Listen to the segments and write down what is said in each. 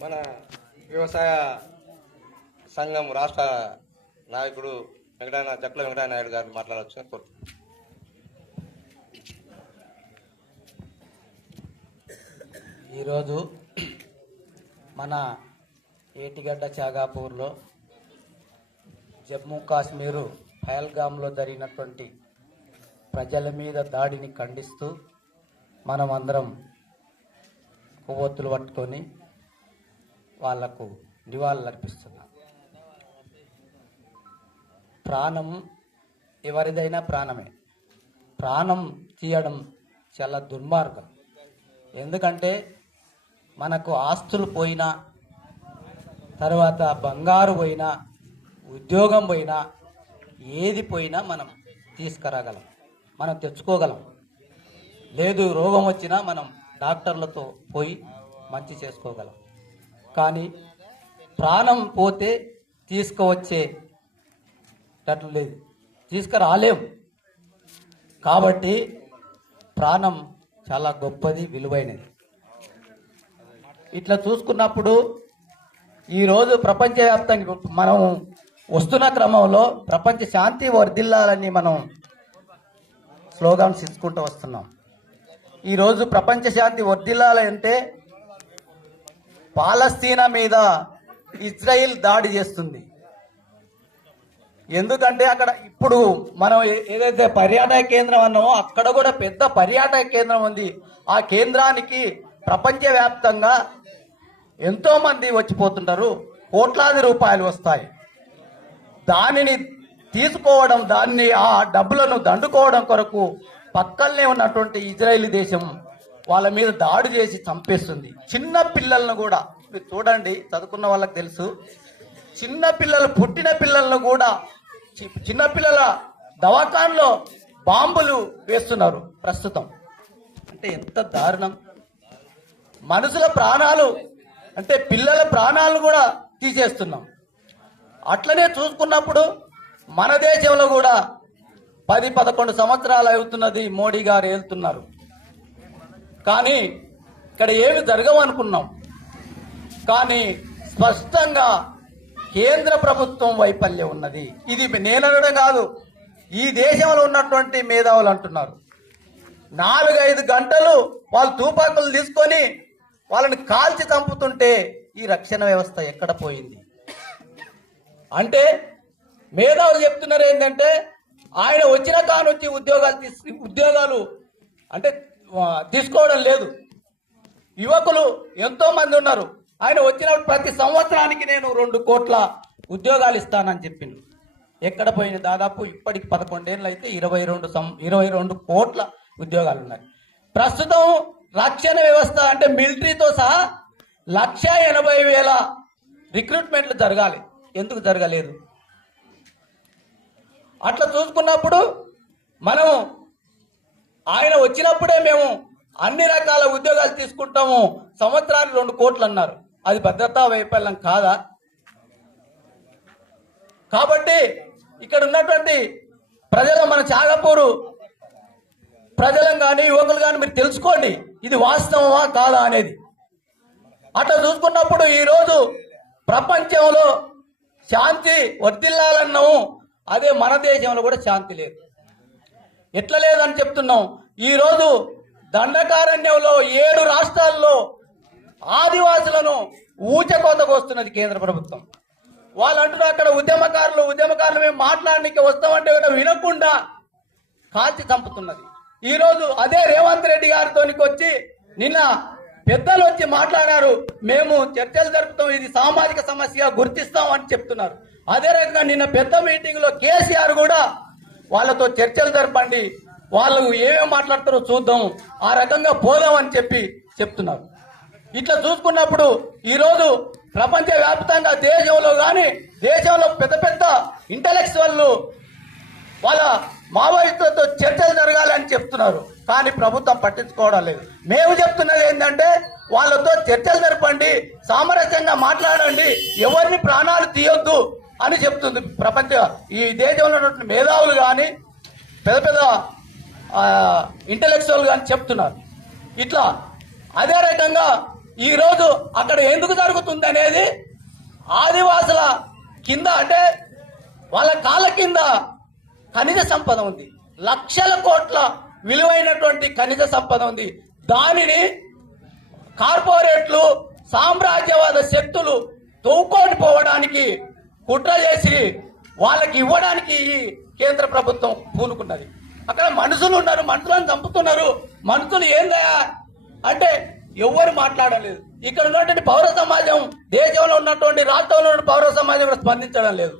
మన వ్యవసాయ సంఘం రాష్ట్ర నాయకుడు చక్కల వెంకటయ్య నాయుడు గారిని మాట్లాడవచ్చు. ఈరోజు మన ఏటిగడ్డ చాగాపూర్లో జమ్మూ కాశ్మీరు పహల్గామ్లో జరిగినటువంటి ప్రజల మీద దాడిని ఖండిస్తూ మనం అందరం కొవ్వొత్తులు పట్టుకొని వాళ్లకు నివాళులు అర్పిస్తున్నాం. ప్రాణం ఎవరిదైనా ప్రాణమే. ప్రాణం తీయడం చాలా దుర్మార్గం. ఎందుకంటే మనకు ఆస్తులు పోయినా, తర్వాత బంగారు పోయినా, ఉద్యోగం పోయినా, ఏది పోయినా మనం తీసుకురాగలం, మనం తెచ్చుకోగలం. లేదు రోగం వచ్చినా మనం డాక్టర్లతో పోయి మంచి చేసుకోగలం. కానీ ప్రాణం పోతే తీసుకువచ్చేటట్లు లేదు, తీసుకురాలేం. కాబట్టి ప్రాణం చాలా గొప్పది, విలువైనది. ఇట్లా చూసుకున్నప్పుడు ఈరోజు ప్రపంచవ్యాప్తంగా మనం వస్తున్న క్రమంలో ప్రపంచ శాంతి వర్ధిల్లాలని మనం స్లోగాన్స్ ఇచ్చుకుంటూ వస్తున్నాం. ఈరోజు ప్రపంచ శాంతి వర్ధిల్లాలంటే పాలస్తీనా మీద ఇజ్రాయిల్ దాడి చేస్తుంది. ఎందుకంటే అక్కడ ఇప్పుడు మనం ఏదైతే పర్యాటక కేంద్రం అన్నామో అక్కడ కూడా పెద్ద పర్యాటక కేంద్రం ఉంది. ఆ కేంద్రానికి ప్రపంచవ్యాప్తంగా ఎంతోమంది వచ్చిపోతుంటారు, కోట్లాది రూపాయలు వస్తాయి. దానిని తీసుకోవడం, దాన్ని ఆ డబ్బులను దండుకోవడం కొరకు పక్కనే ఉన్నటువంటి ఇజ్రాయిల్ దేశం వాళ్ళ మీద దాడి చేసి చంపేస్తుంది. చిన్న పిల్లలను కూడా మీరు చూడండి, చదువుకున్న వాళ్ళకి తెలుసు. చిన్న పిల్లలు, పుట్టిన పిల్లలను కూడా, చిన్నపిల్లల దవాఖానలో బాంబులు వేస్తున్నారు ప్రస్తుతం. అంటే ఎంత దారుణం! మనుషుల ప్రాణాలు అంటే పిల్లల ప్రాణాలను కూడా తీసేస్తున్నాం. అట్లనే చూసుకున్నప్పుడు మన దేశంలో కూడా 10-11 సంవత్సరాలు అవుతున్నది మోడీ గారు వెళ్తున్నారు. కానీ ఇక్కడ ఏమి జరగవనుకున్నాం. కానీ స్పష్టంగా కేంద్ర ప్రభుత్వం వైఫల్యం ఉన్నది. ఇది నేననడం కాదు, ఈ దేశంలో ఉన్నటువంటి మేధావులు అంటున్నారు. 4-5 గంటలు వాళ్ళు తుపాకులు తీసుకొని వాళ్ళని కాల్చి చంపుతుంటే ఈ రక్షణ వ్యవస్థ ఎక్కడ పోయింది? అంటే మేధావులు చెప్తున్నారు ఏంటంటే ఆయన వచ్చిన కానుంచి ఉద్యోగాలు అంటే తీసుకోవడం లేదు. యువకులు ఎంతో మంది ఉన్నారు. ఆయన వచ్చినప్పుడు ప్రతి సంవత్సరానికి నేను 2 కోట్ల ఉద్యోగాలు ఇస్తానని చెప్పిండు. ఎక్కడ పోయిన? దాదాపు ఇప్పటికి 11 ఏళ్ళు అయితే 22 కోట్ల ఉద్యోగాలు ఉన్నాయి. ప్రస్తుతం రక్షణ వ్యవస్థ అంటే మిలిటరీతో సహా 1,80,000 రిక్రూట్మెంట్లు జరగాలి. ఎందుకు జరగలేదు? అట్లా చూసుకున్నప్పుడు మనం ఆయన వచ్చినప్పుడే మేము అన్ని రకాల ఉద్యోగాలు తీసుకుంటాము, సంవత్సరానికి 2 కోట్లు అన్నారు. అది భద్రతా వైఫల్యం కాదా? కాబట్టి ఇక్కడ ఉన్నటువంటి ప్రజలు, మన చాగపూరు ప్రజలను కానీ యువకులు కానీ మీరు తెలుసుకోండి, ఇది వాస్తవమా కాదా అనేది. అట్లా చూసుకున్నప్పుడు ఈరోజు ప్రపంచంలో శాంతి వర్ధిల్లాలన్నాము, అదే మన దేశంలో కూడా శాంతి లేదు. ఎట్లా లేదని చెప్తున్నాం. ఈరోజు దండకారణ్యంలో 7 రాష్ట్రాల్లో ఆదివాసులను ఊచకోతకు వస్తున్నది కేంద్ర ప్రభుత్వం. వాళ్ళు అంటున్నారు అక్కడ ఉద్యమకారులు మేము మాట్లాడడానికి వస్తామంటే కూడా వినకుండా కాల్చి చంపుతున్నది. ఈరోజు అదే రేవంత్ రెడ్డి గారితో వచ్చి నిన్న పెద్దలు వచ్చి మాట్లాడారు, మేము చర్చలు జరుపుతాం, ఇది సామాజిక సమస్య గుర్తిస్తాం అని చెప్తున్నారు. అదే రకంగా నిన్న పెద్ద మీటింగ్ లో కేసీఆర్ కూడా వాళ్ళతో చర్చలు జరపండి, వాళ్ళు ఏమేమి మాట్లాడతారో చూద్దాం, ఆ రకంగా పోదామని చెప్తున్నారు. ఇట్లా చూసుకున్నప్పుడు ఈరోజు ప్రపంచ వ్యాప్తంగా దేశంలో కానీ దేశంలో పెద్ద ఇంటలెక్చువల్లు వాళ్ళ మావోయిస్టులతో చర్చలు జరగాలని చెప్తున్నారు. కానీ ప్రభుత్వం పట్టించుకోవడం లేదు. మేము చెప్తున్నది ఏంటంటే వాళ్ళతో చర్చలు జరపండి, సామరస్యంగా మాట్లాడండి, ఎవరిని ప్రాణాలు తీయొద్దు అని చెప్తుంది ప్రపంచ ఈ దేశంలో ఉన్నటువంటి మేధావులు కానీ పెద్ద ఇంటలెక్చువల్ కానీ చెప్తున్నారు. ఇట్లా అదే రకంగా ఈ రోజు అక్కడ ఎందుకు జరుగుతుంది అనేది ఆదివాసుల కింద అంటే వాళ్ళ కాళ్ళ కింద ఖనిజ సంపద ఉంది, లక్షల కోట్ల విలువైనటువంటి ఖనిజ సంపద ఉంది. దానిని కార్పొరేట్లు, సామ్రాజ్యవాద శక్తులు తవ్వుకొని పోవడానికి కుట్ర చేసి వాళ్ళకి ఇవ్వడానికి ఈ కేంద్ర ప్రభుత్వం పూనుకున్నది. అక్కడ మనుషులు ఉన్నారు, మనుషులను చంపుతున్నారు. మనుషులు ఏందయ్యా అంటే ఎవరు మాట్లాడలేదు. ఇక్కడ ఉన్నటువంటి పౌర సమాజం, దేశంలో ఉన్నటువంటి రాష్ట్రంలో ఉన్న పౌర సమాజం కూడా స్పందించడం లేదు.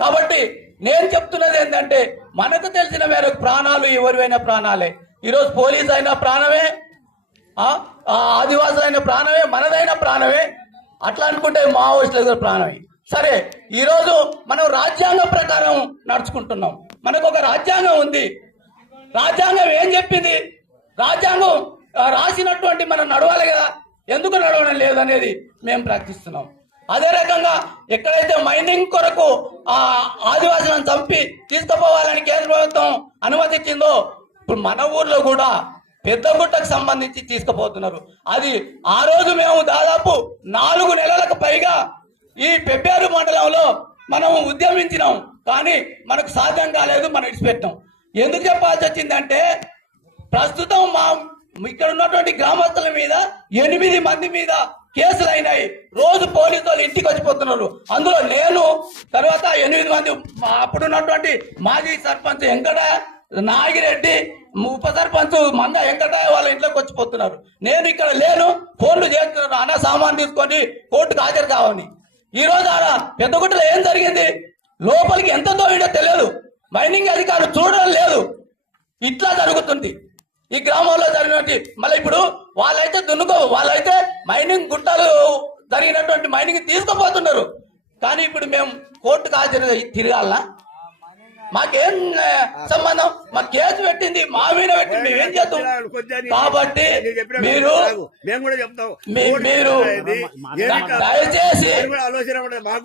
కాబట్టి నేను చెప్తున్నది ఏంటంటే మనకు తెలిసిన మేరకు ప్రాణాలు ఎవరివైనా ప్రాణాలే. ఈరోజు పోలీస్ అయినా ప్రాణమే, ఆదివాసులైన ప్రాణమే, మనదైన ప్రాణమే. అట్లా అనుకుంటే మావోయిస్టుల దగ్గర ప్రాణమే. సరే, ఈరోజు మనం రాజ్యాంగం ప్రకారం నడుచుకుంటున్నాం. మనకు ఒక రాజ్యాంగం ఉంది. రాజ్యాంగం ఏం చెప్పింది? రాజ్యాంగం రాసినటువంటి మనం నడవాలి కదా, ఎందుకు నడవడం లేదనేది మేము ప్రశ్నిస్తున్నాం. అదే రకంగా ఎక్కడైతే మైనింగ్ కొరకు ఆ ఆదివాసులను చంపి తీసుకుపోవాలని కేంద్ర ప్రభుత్వం అనుమతించిందో, ఇప్పుడు మన ఊర్లో కూడా పెద్దగుట్టకు సంబంధించి తీసుకుపోతున్నారు. అది ఆ రోజు మేము దాదాపు 4 నెలలకు పైగా ఈ పెబ్బేరు మండలంలో మనం ఉద్యమించినాం, కానీ మనకు సాధ్యం కాలేదు, మనం విడిచిపెట్టాం. ఎందుకు చెప్పాల్సి వచ్చిందంటే ప్రస్తుతం ఇక్కడ ఉన్నటువంటి గ్రామస్తుల మీద 8 మంది మీద కేసులు అయినాయి. రోజు పోలీసు వాళ్ళు ఇంటికి వచ్చిపోతున్నారు. అందులో నేను, తర్వాత 8 మంది అప్పుడున్నటువంటి మాజీ సర్పంచ్ వెంకట నాగిరెడ్డి, ఉప సర్పంచ్ మంద వెంకటయ్య వాళ్ళ ఇంట్లోకి వచ్చిపోతున్నారు. నేను ఇక్కడ లేను, ఫోన్లు చేస్తున్నారు, అన్న సామాన్ తీసుకొని కోర్టుకు హాజరు కావని. ఈ రోజు ఆడ పెద్దగుట్టలో ఏం జరిగింది? లోపలికి ఎంత తోవిడో తెలియదు, మైనింగ్ అధికారులు చూడడం లేదు. ఇట్లా జరుగుతుంది ఈ గ్రామంలో జరిగినట్టు. మళ్ళీ ఇప్పుడు వాళ్ళైతే మైనింగ్ గుట్టలు జరిగినటువంటి మైనింగ్ తీసుకుపోతున్నారు. కానీ ఇప్పుడు మేము కోర్టుకు హాజరు తిరగాలనా? మాకేం సంబంధం? మా కేసు పెట్టింది, మా మీద పెట్టింది, మేమేం చేద్దాం? కాబట్టి మీరు దయచేసి